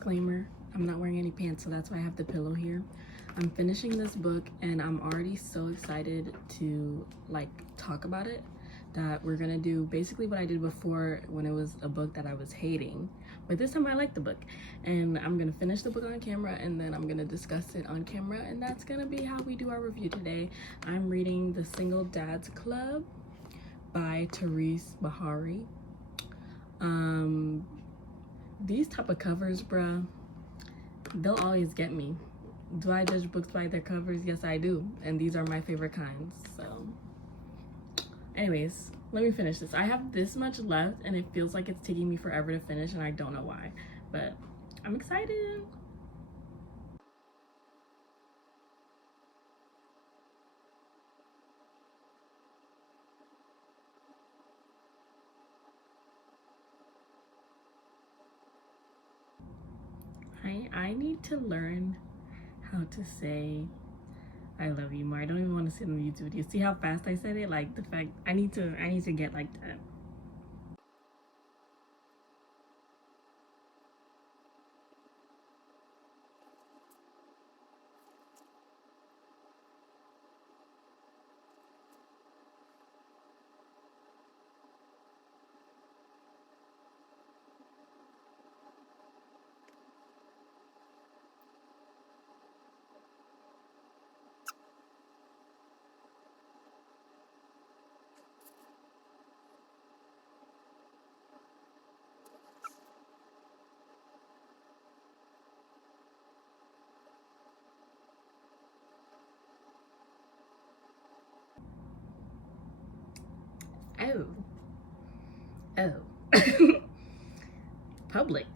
disclaimer, I'm not wearing any pants, so that's why I have the pillow here. I'm finishing this book and I'm already so excited to like talk about it that we're gonna do basically what I did before when it was a book that I was hating, but this time I like the book, and I'm gonna finish the book on camera and then I'm gonna discuss it on camera, and that's gonna be how we do our review today. I'm reading The Single Dads Club by Therese Bahari. These type of covers, bruh, they'll always get me. Do I judge books by their covers? Yes, I do, and these are my favorite kinds. So anyways, let me finish this. I have this much left and it feels like it's taking me forever to finish, and I don't know why, but I'm excited. I need to learn how to say I love you more. I don't even want to sit in the YouTube video. See how fast I said it? Like the fact I need to get like that. Oh. Oh. Public.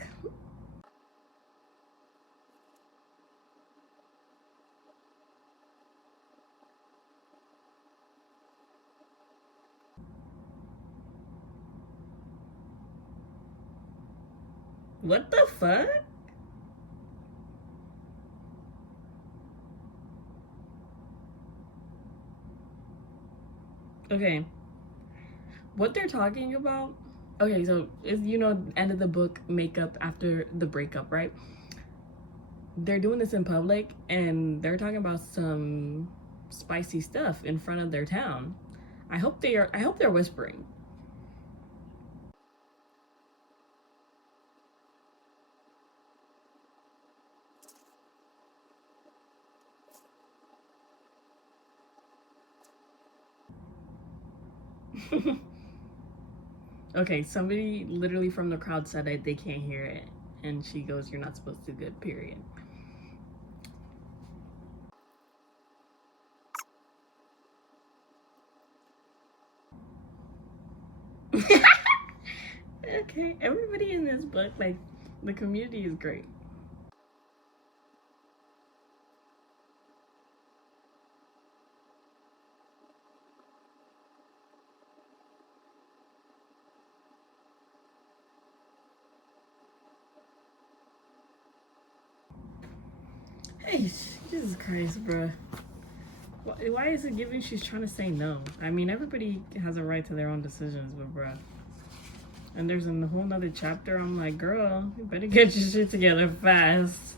What the fuck? Okay. What they're talking about, okay, so is, you know, end of the book, makeup after the breakup, right? They're doing this in public and they're talking about some spicy stuff in front of their town. I hope they're whispering. Okay, somebody literally from the crowd said that they can't hear it, and she goes, "You're not supposed to, good, period." Okay, everybody in this book, like, the community is great. Hey, Jesus Christ, bruh. Why is it giving she's trying to say no? I mean, everybody has a right to their own decisions, but bruh. And there's a whole nother chapter. I'm like, girl, you better get your shit together fast.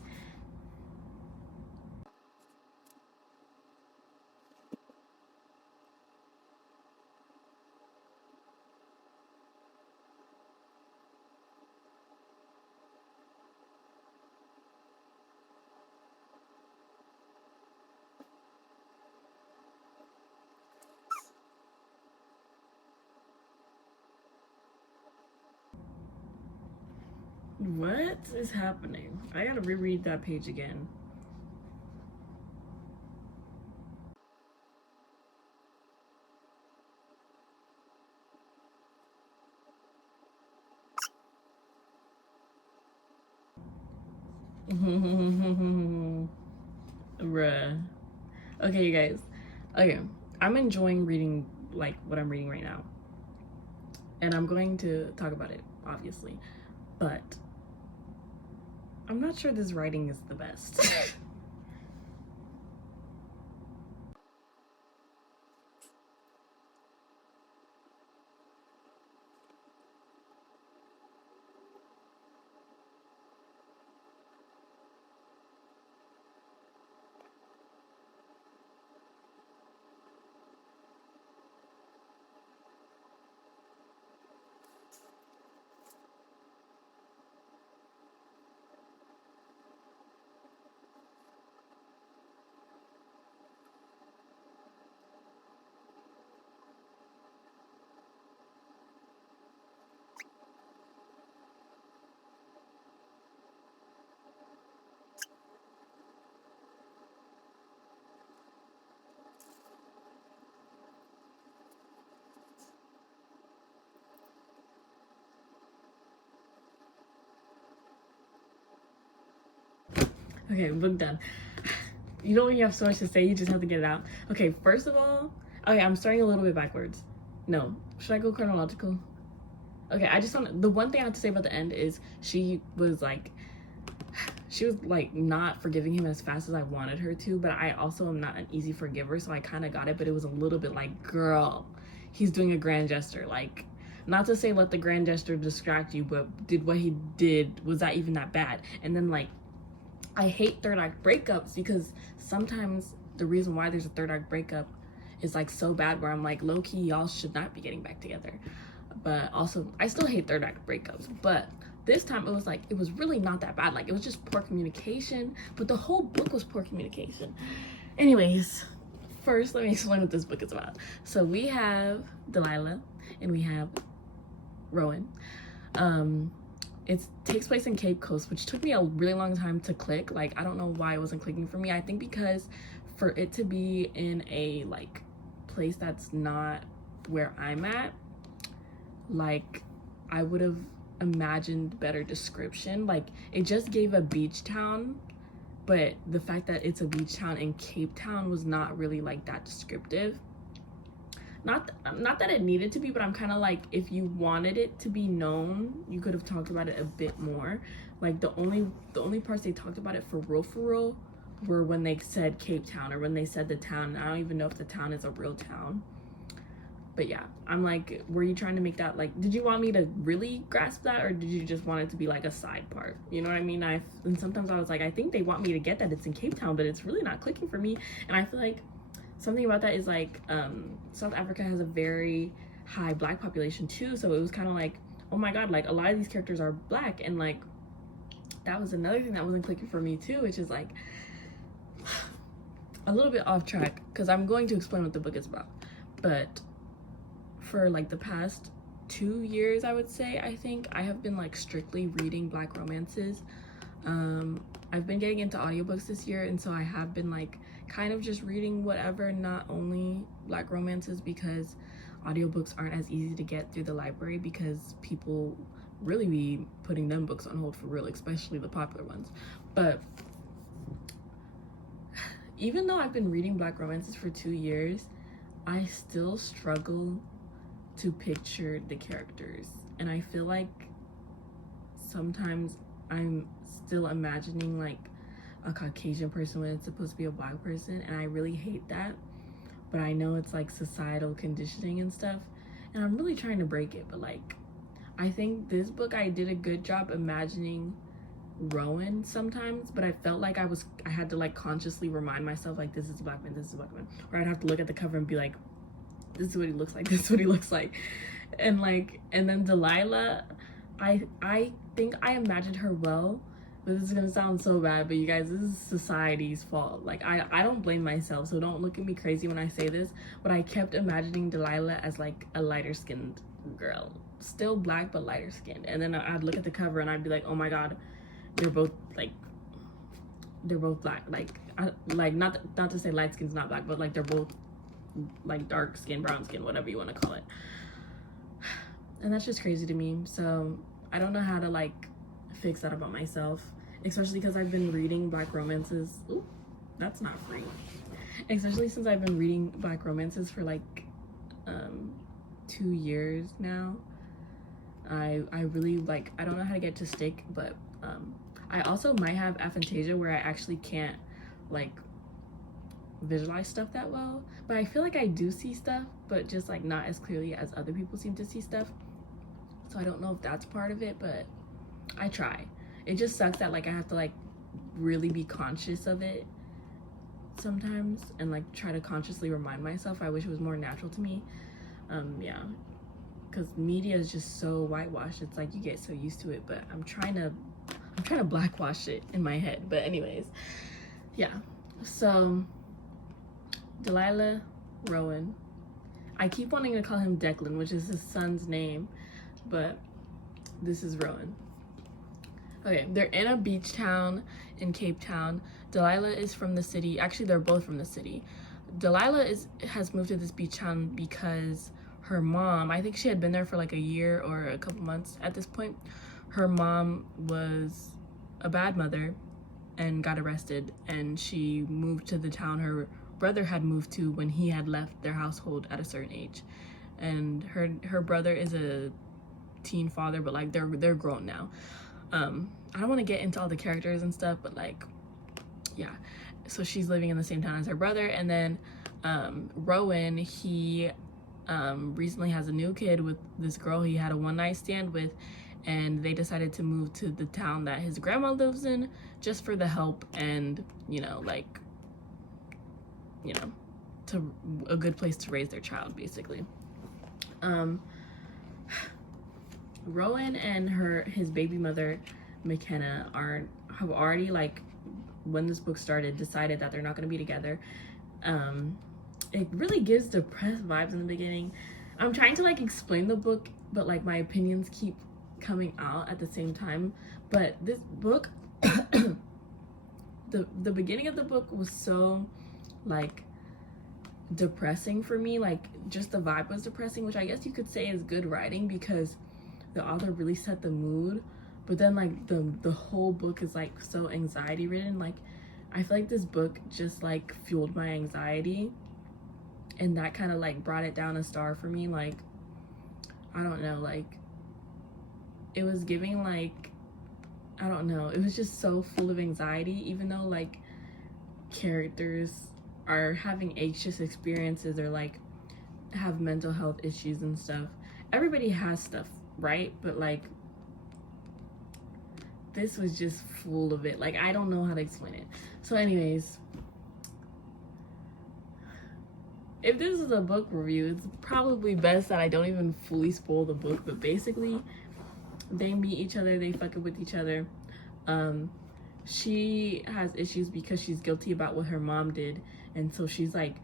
What is happening? I gotta reread that page again. Bruh. Okay, you guys. Okay, I'm enjoying reading like what I'm reading right now, and I'm going to talk about it, obviously, but I'm not sure this writing is the best. Okay, book done. You know when you have so much to say, you just have to get it out. Okay, first of all, okay, I'm starting a little bit backwards. No, should I go chronological? Okay, I just want the one thing I have to say about the end is she was like not forgiving him as fast as I wanted her to, but I also am not an easy forgiver, so I kind of got it, but it was a little bit like, girl, he's doing a grand gesture. Like, not to say let the grand gesture distract you, but did what he did, was that even that bad? And then like, I hate third act breakups because sometimes the reason why there's a third act breakup is like so bad where I'm like, low key, y'all should not be getting back together. But also, I still hate third act breakups, but this time it was like, it was really not that bad. Like, it was just poor communication, but the whole book was poor communication. Anyways, first let me explain what this book is about. So we have Delilah and we have Rowan. It takes place in Cape Coast, which took me a really long time to click. Like, I don't know why it wasn't clicking for me. I think because for it to be in a like place that's not where I'm at, like, I would have imagined better description. Like, it just gave a beach town, but the fact that it's a beach town in Cape Town was not really like that descriptive. Not that it needed to be, but I'm kind of like, if you wanted it to be known, you could have talked about it a bit more. Like, the only parts they talked about it for real were when they said Cape Town or when they said the town. I don't even know if the town is a real town. But yeah, I'm like, were you trying to make that like, did you want me to really grasp that, or did you just want it to be like a side part? You know what I mean? And sometimes I was like, I think they want me to get that it's in Cape Town, but it's really not clicking for me. And I feel like something about that is like, South Africa has a very high Black population too, so it was kind of like, oh my god, like a lot of these characters are Black, and like that was another thing that wasn't clicking for me too, which is like a little bit off track because I'm going to explain what the book is about. But for like the past 2 years, I would say, I think I have been like strictly reading Black romances. I've been getting into audiobooks this year, and so I have been like kind of just reading whatever, not only Black romances, because audiobooks aren't as easy to get through the library because people really be putting them books on hold for real, especially the popular ones. But even though I've been reading Black romances for 2 years, I still struggle to picture the characters, and I feel like sometimes I'm still imagining like a Caucasian person when it's supposed to be a Black person, and I really hate that. But I know it's like societal conditioning and stuff, and I'm really trying to break it. But like, I think this book, I did a good job imagining Rowan sometimes, but I felt like I had to like consciously remind myself like, this is a Black man, this is a Black man, or I'd have to look at the cover and be like, this is what he looks like, this is what he looks like. And like, and then Delilah, I think I imagined her well, but this is gonna sound so bad, but you guys, this is society's fault. Like, I don't blame myself, so don't look at me crazy when I say this, but I kept imagining Delilah as like a lighter skinned girl, still Black but lighter skinned. And then I'd look at the cover and I'd be like, oh my god, they're both Black. Like not to say light skin's not Black, but like they're both like dark skin, brown skin, whatever you want to call it. And that's just crazy to me. So I don't know how to like fix that about myself, especially because I've been reading Black romances. Ooh, that's not free. Especially since I've been reading Black romances for like 2 years now. I really like, I don't know how to get to stick, but I also might have aphantasia where I actually can't like visualize stuff that well, but I feel like I do see stuff, but just like not as clearly as other people seem to see stuff. So I don't know if that's part of it, but I try. It just sucks that like I have to like really be conscious of it sometimes and like try to consciously remind myself. I wish it was more natural to me. Yeah, because media is just so whitewashed. It's like you get so used to it, but I'm trying to blackwash it in my head. But anyways, yeah, so Delilah, Rowan. I keep wanting to call him Declan, which is his son's name, but this is Rowan. Okay, they're in a beach town in Cape Town. Delilah is from the city. Actually, they're both from the city. Delilah has moved to this beach town because her mom, I think she had been there for like a year or a couple months at this point. Her mom was a bad mother, and got arrested, and she moved to the town her brother had moved to when he had left their household at a certain age. And her brother is a teen father, but like they're grown now. I don't want to get into all the characters and stuff, but like, yeah. So she's living in the same town as her brother, and then Rowan, he recently has a new kid with this girl he had a one-night stand with, and they decided to move to the town that his grandma lives in just for the help and, you know, like, you know, to a good place to raise their child, basically. Rowan and his baby mother McKenna have already, like, when this book started, decided that they're not going to be together. It really gives depressed vibes in the beginning. I'm trying to like explain the book, but like my opinions keep coming out at the same time. But this book, the beginning of the book was so like depressing for me. Like just the vibe was depressing, which I guess you could say is good writing because the author really set the mood. But then like the whole book is like so anxiety ridden. Like I feel like this book just like fueled my anxiety, and that kind of like brought it down a star for me. Like I don't know, like it was giving like, I don't know, it was just so full of anxiety, even though like characters are having anxious experiences or like have mental health issues and stuff. Everybody has stuff, right? But like this was just full of it. Like I don't know how to explain it. So anyways, if this is a book review, it's probably best that I don't even fully spoil the book. But basically, they meet each other, they fuck up with each other. She has issues because she's guilty about what her mom did, and so she's like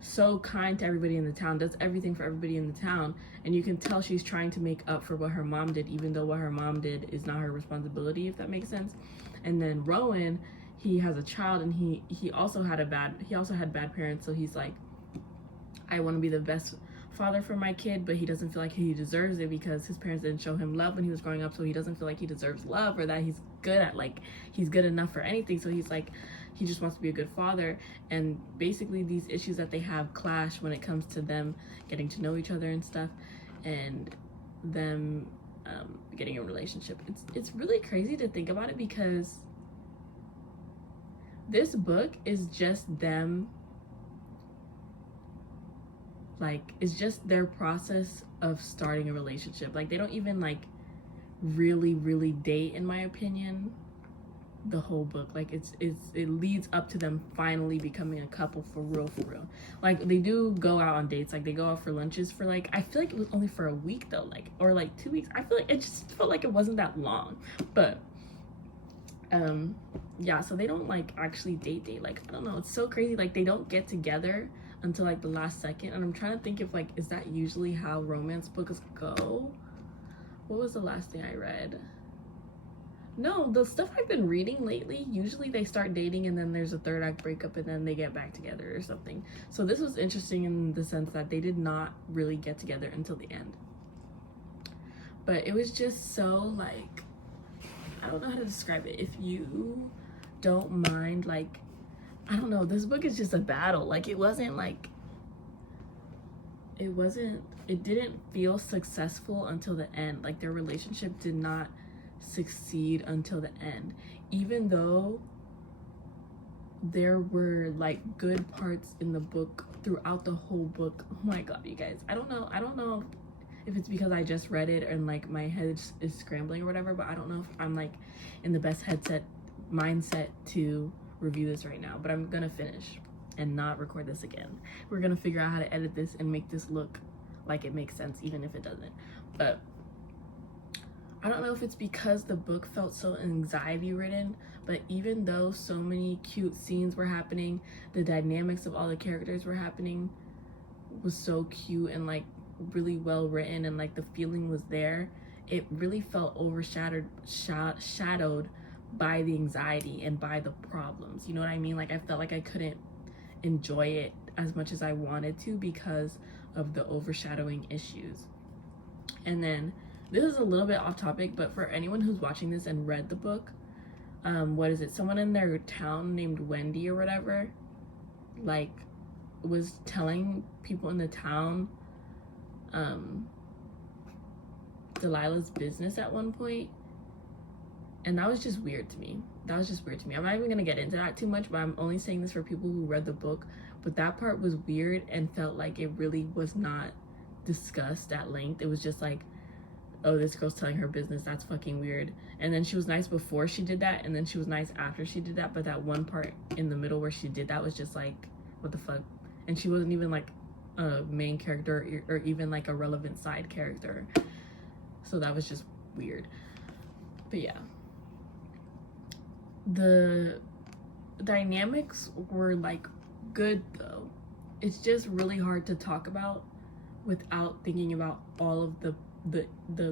so kind to everybody in the town, does everything for everybody in the town, and you can tell she's trying to make up for what her mom did, even though what her mom did is not her responsibility, if that makes sense. And then Rowan, he has a child, and he also had bad parents, so he's like, I want to be the best father for my kid, but he doesn't feel like he deserves it because his parents didn't show him love when he was growing up, so he doesn't feel like he deserves love or that he's good enough for anything. So he's like, he just wants to be a good father. And basically these issues that they have clash when it comes to them getting to know each other and stuff, and them getting a relationship. It's really crazy to think about it because this book is just them, like it's just their process of starting a relationship. Like they don't even like really date, in my opinion, the whole book. Like it leads up to them finally becoming a couple for real. Like they do go out on dates, like they go out for lunches for like, I feel like it was only for a week though, like, or like 2 weeks. I feel like it just felt like it wasn't that long. But yeah, so they don't like actually date. Like I don't know, it's so crazy. Like they don't get together until like the last second, and I'm trying to think if like, is that usually how romance books go? What was the last thing I read? No, the stuff I've been reading lately, usually they start dating and then there's a third act breakup and then they get back together or something. So this was interesting in the sense that they did not really get together until the end. But it was just so like, I don't know how to describe it. If you don't mind, like, I don't know, this book is just a battle. Like it didn't feel successful until the end. Like their relationship did not succeed until the end, even though there were like good parts in the book throughout the whole book. Oh my god, you guys, I don't know if it's because I just read it and like my head is scrambling or whatever, but I don't know if I'm like in the best mindset to review this right now. But I'm gonna finish and not record this again. We're gonna figure out how to edit this and make this look like it makes sense, even if it doesn't. But I don't know if it's because the book felt so anxiety ridden, but even though so many cute scenes were happening, the dynamics of all the characters were happening was so cute and like really well written, and like the feeling was there, it really felt shadowed by the anxiety and by the problems. You know what I mean? Like I felt like I couldn't enjoy it as much as I wanted to because of the overshadowing issues. And then this is a little bit off topic, but for anyone who's watching this and read the book, what is it, someone in their town named Wendy or whatever, like, was telling people in the town Delilah's business at one point, and that was just weird to me. I'm not even gonna get into that too much, but I'm only saying this for people who read the book. But that part was weird and felt like it really was not discussed at length. It was just like, oh, this girl's telling her business, that's fucking weird. And then she was nice before she did that, and then she was nice after she did that. But that one part in the middle where she did that was just like, what the fuck? And she wasn't even like a main character or even like a relevant side character. So that was just weird. But yeah, the dynamics were like good though. It's just really hard to talk about without thinking about all of the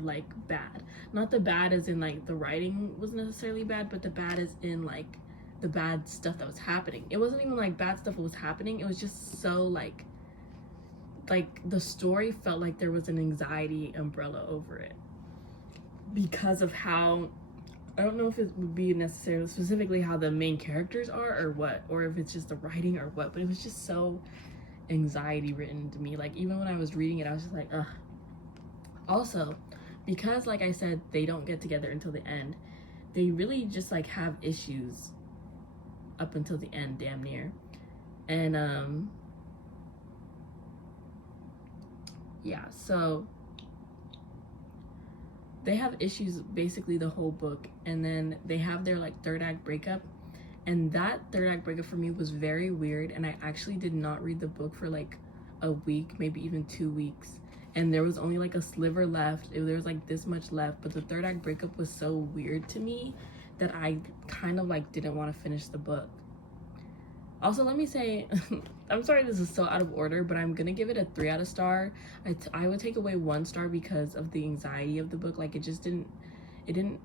like bad. Not the bad as in like the writing wasn't necessarily bad, but the bad as in like the bad stuff that was happening. It wasn't even like bad stuff that was happening. It was just so like the story felt like there was an anxiety umbrella over it because of how, I don't know if it would be necessarily specifically how the main characters are or what, or if it's just the writing or what, but it was just so anxiety written to me. Like, even when I was reading it, I was just like, ugh. Also, because like I said, they don't get together until the end, they really just like have issues up until the end, damn near. And yeah, so they have issues basically the whole book, and then they have their like third act breakup, and that third act breakup for me was very weird, and I actually did not read the book for like a week, maybe even 2 weeks, and there was only like a sliver left. There was like this much left, but the third act breakup was so weird to me that I kind of like didn't want to finish the book. Also, let me say, I'm sorry this is so out of order, but I'm gonna give it a 3 out of star. I would take away 1 star because of the anxiety of the book. Like, it didn't,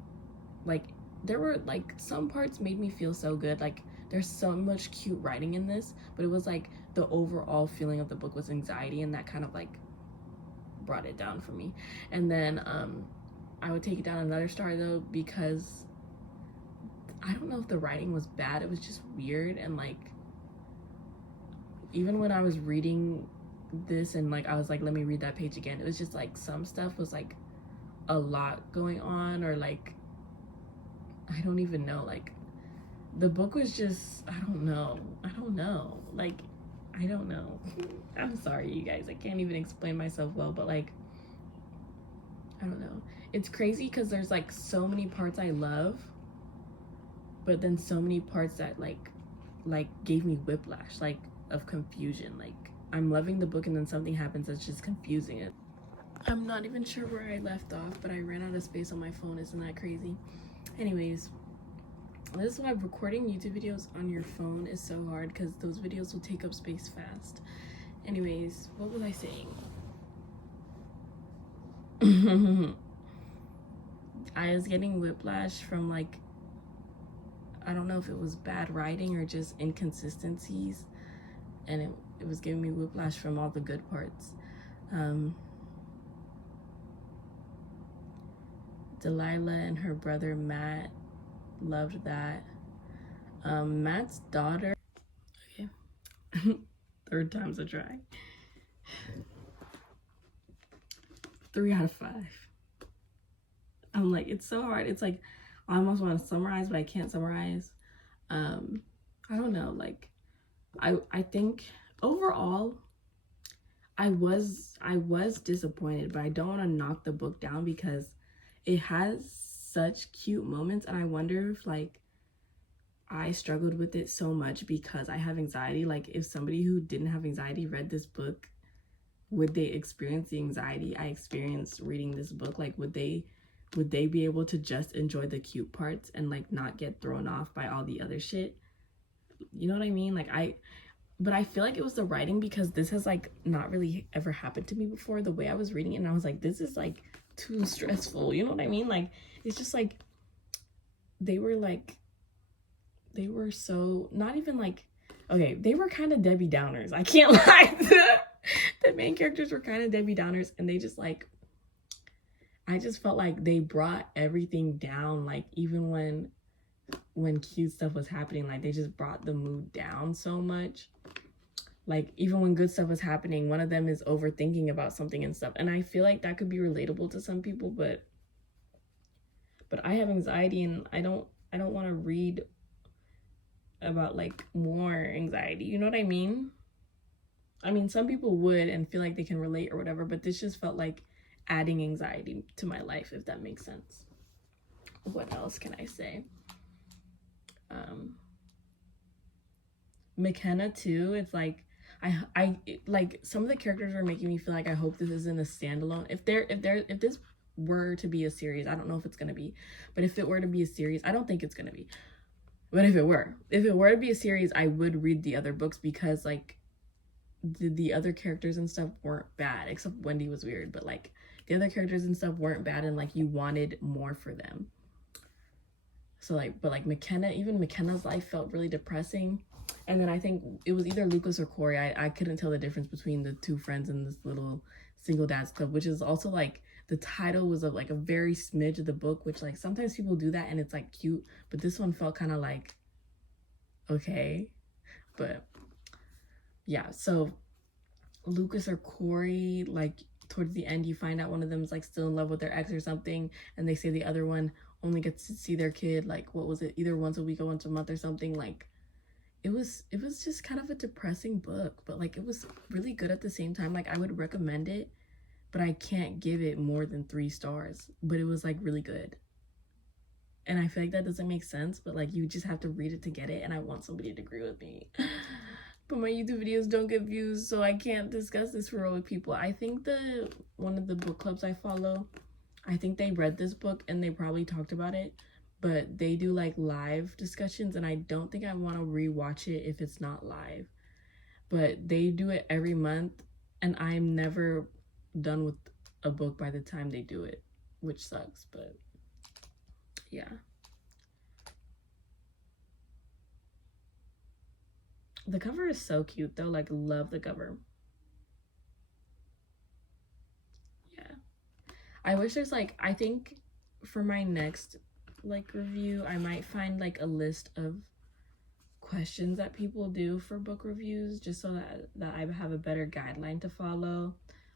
like, there were, like, some parts made me feel so good. Like, there's so much cute writing in this, but it was, like, the overall feeling of the book was anxiety, and that kind of, like, brought it down for me. And then, I would take it down another star, though, because I don't know if the writing was bad. It was just weird, and, like, even when I was reading this and like I was like, let me read that page again, it was just like some stuff was like a lot going on, or like I don't even know, like the book was just, I don't know, like I don't know. I'm sorry you guys, I can't even explain myself well, but like I don't know. It's crazy because there's like so many parts I love, but then so many parts that like gave me whiplash, like of confusion. Like, I'm loving the book and then something happens that's just confusing it. I'm not even sure where I left off, but I ran out of space on my phone. Isn't that crazy? Anyways, this is why recording YouTube videos on your phone is so hard, because those videos will take up space fast. Anyways, what was I saying? I was getting whiplash from like, I don't know if it was bad writing or just inconsistencies, and it was giving me whiplash from all the good parts. Delilah and her brother Matt, loved that. Matt's daughter, okay, third time's a try. 3 out of 5. I'm like, it's so hard. It's like I almost want to summarize, but I can't summarize. I don't know, like I think overall I was disappointed, but I don't want to knock the book down because it has such cute moments, and I wonder if like I struggled with it so much because I have anxiety. Like, if somebody who didn't have anxiety read this book, would they experience the anxiety I experienced reading this book? Like, would they be able to just enjoy the cute parts and like not get thrown off by all the other shit? You know what I mean? Like, but I feel like it was the writing, because this has like not really ever happened to me before. The way I was reading it, and I was like, this is like too stressful. You know what I mean? Like, it's just like they were so not even like, okay, they were kind of Debbie Downers. I can't lie. The main characters were kind of Debbie Downers, and they just like, I just felt like they brought everything down. Like, even when when cute stuff was happening, like they just brought the mood down so much. Like even when good stuff was happening, one of them is overthinking about something and stuff, and I feel like that could be relatable to some people, but I have anxiety, and I don't want to read about like more anxiety, you know what I mean? I mean, some people would and feel like they can relate or whatever, but this just felt like adding anxiety to my life, if that makes sense. What else can I say? McKenna too, it's like I like some of the characters are making me feel like I hope this isn't a standalone. If this were to be a series, I don't know if it's gonna be, but if it were to be a series, I don't think it's gonna be. But if it were to be a series, I would read the other books, because like the other characters and stuff weren't bad, except Wendy was weird, but like the other characters and stuff weren't bad, and like you wanted more for them. So like, but like even McKenna's life felt really depressing. And then I think it was either Lucas or Corey. I couldn't tell the difference between the two friends in this little single dads club, which is also like the title was of like a very smidge of the book, which like sometimes people do that and it's like cute, but this one felt kind of like okay. But yeah, so Lucas or Corey, like towards the end you find out one of them is like still in love with their ex or something, and they say the other one only gets to see their kid like, what was it, either once a week or once a month or something. Like it was just kind of a depressing book, but like it was really good at the same time. Like I would recommend it, but I can't give it more than 3 stars. But it was like really good, and I feel like that doesn't make sense, but like you just have to read it to get it, and I want somebody to agree with me. But my YouTube videos don't get views, so I can't discuss this for real with people. I think one of the book clubs I follow, I think they read this book and they probably talked about it, but they do like live discussions, and I don't think I want to rewatch it if it's not live. But they do it every month, and I'm never done with a book by the time they do it, which sucks, but yeah. The cover is so cute though, like love the cover. Yeah. I wish there's like, I think for my next like review, I might find like a list of questions that people do for book reviews, just so that I have a better guideline to follow.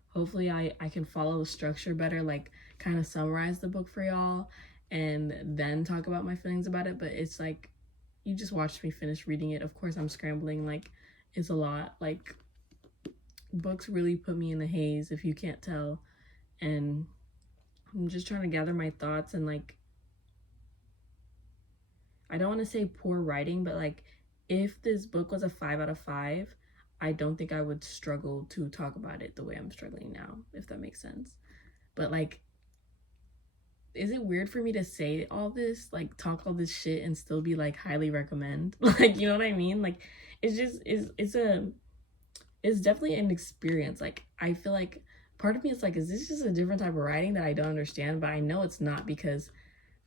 Hopefully I can follow the structure better, like kind of summarize the book for y'all and then talk about my feelings about it. But it's like, you just watched me finish reading it. Of course I'm scrambling, like it's a lot. Like books really put me in a haze, if you can't tell, and I'm just trying to gather my thoughts. And like, I don't want to say poor writing, but like if this book was a 5 out of 5, I don't think I would struggle to talk about it the way I'm struggling now, if that makes sense. But like, is it weird for me to say all this, like talk all this shit and still be like highly recommend? Like, you know what I mean? Like it's just it's definitely an experience. Like I feel like part of me is like, is this just a different type of writing that I don't understand? But I know it's not, because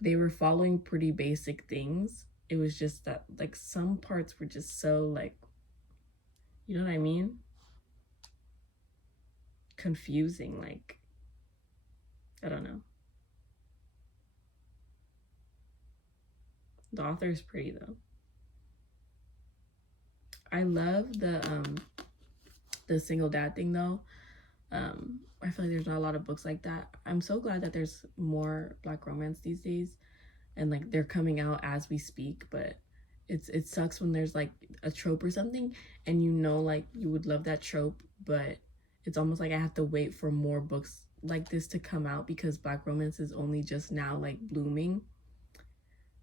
they were following pretty basic things. It was just that like some parts were just so like, you know what I mean, confusing. Like I don't know. The author is pretty though. I love the single dad thing though. I feel like there's not a lot of books like that. I'm so glad that there's more Black romance these days, and like they're coming out as we speak. But it sucks when there's like a trope or something, and you know like you would love that trope, but it's almost like I have to wait for more books like this to come out, because Black romance is only just now like blooming,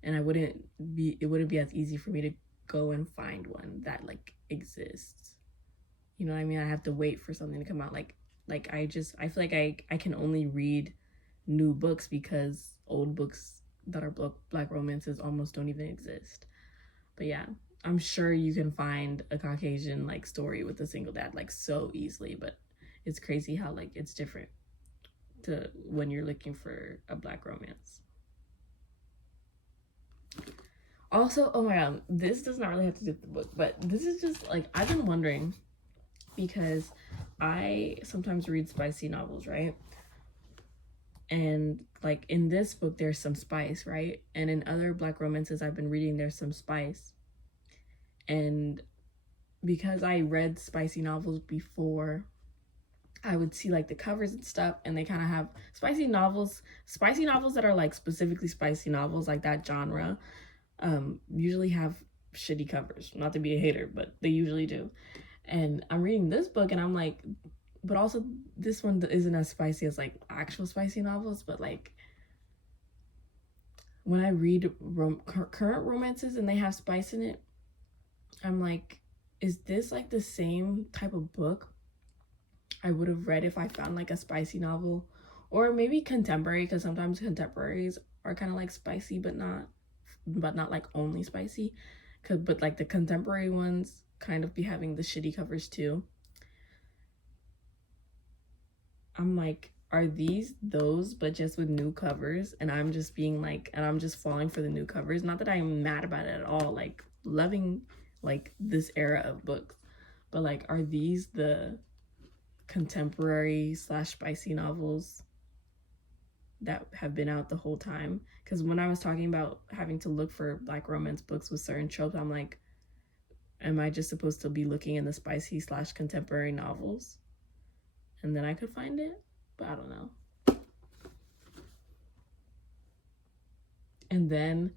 and it wouldn't be as easy for me to go and find one that like exists. You know what I mean? I have to wait for something to come out. Like I feel like I can only read new books because old books that are Black romances almost don't even exist. But yeah, I'm sure you can find a Caucasian like story with a single dad like so easily, but it's crazy how like it's different to when you're looking for a Black romance. Also, oh my god, this does not really have to do with the book, but this is just like, I've been wondering, because I sometimes read spicy novels, right? And like in this book there's some spice, right? And in other Black romances I've been reading, there's some spice. And because I read spicy novels before, I would see like the covers and stuff, and they kind of have spicy novels that are like specifically spicy novels, like that genre, usually have shitty covers. Not to be a hater, but they usually do. And I'm reading this book and I'm like, but also this one isn't as spicy as like actual spicy novels, but like when I read current romances and they have spice in it, I'm like, is this like the same type of book I would have read if I found like a spicy novel? Or maybe contemporary, because sometimes contemporaries are kind of like spicy but not like only spicy. But like the contemporary ones kind of be having the shitty covers too. I'm like, are these those but just with new covers? And I'm just being like, and I'm just falling for the new covers. Not that I'm mad about it at all, like loving like this era of books, but like, are these the contemporary / spicy novels that have been out the whole time? Because when I was talking about having to look for Black romance books with certain tropes, I'm like, am I just supposed to be looking in the spicy / contemporary novels and then I could find it? But I don't know. And then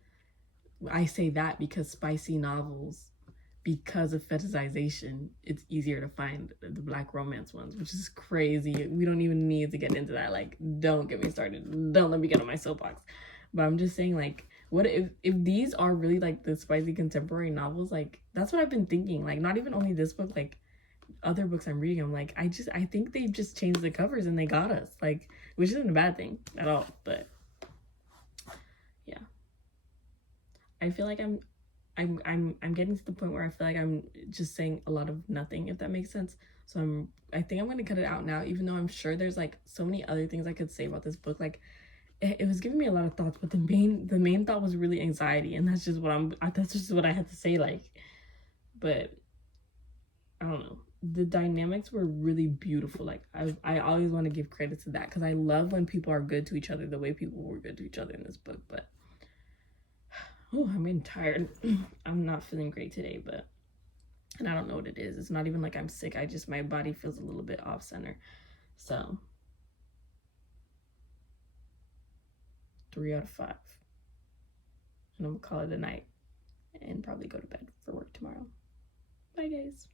I say that because spicy novels, because of fetishization, it's easier to find the Black romance ones, which is crazy. We don't even need to get into that. Like, don't get me started. Don't let me get on my soapbox. But I'm just saying, like, what if these are really like the spicy contemporary novels? Like, that's what I've been thinking. Like, not even only this book, like other books I'm reading, I'm like, I think they've just changed the covers and they got us. Like, which isn't a bad thing at all. But yeah, I feel like I'm getting to the point where I feel like I'm just saying a lot of nothing, if that makes sense. So I think I'm gonna cut it out now, even though I'm sure there's like so many other things I could say about this book. Like, it was giving me a lot of thoughts, but the main thought was really anxiety, and that's just what I had to say. Like, but I don't know. The dynamics were really beautiful. Like, I always want to give credit to that, because I love when people are good to each other the way people were good to each other in this book. But oh, I'm getting tired. I'm not feeling great today, but, and I don't know what it is. It's not even like I'm sick. My body feels a little bit off center. So 3 out of 5. And I'm gonna call it a night and probably go to bed for work tomorrow. Bye, guys.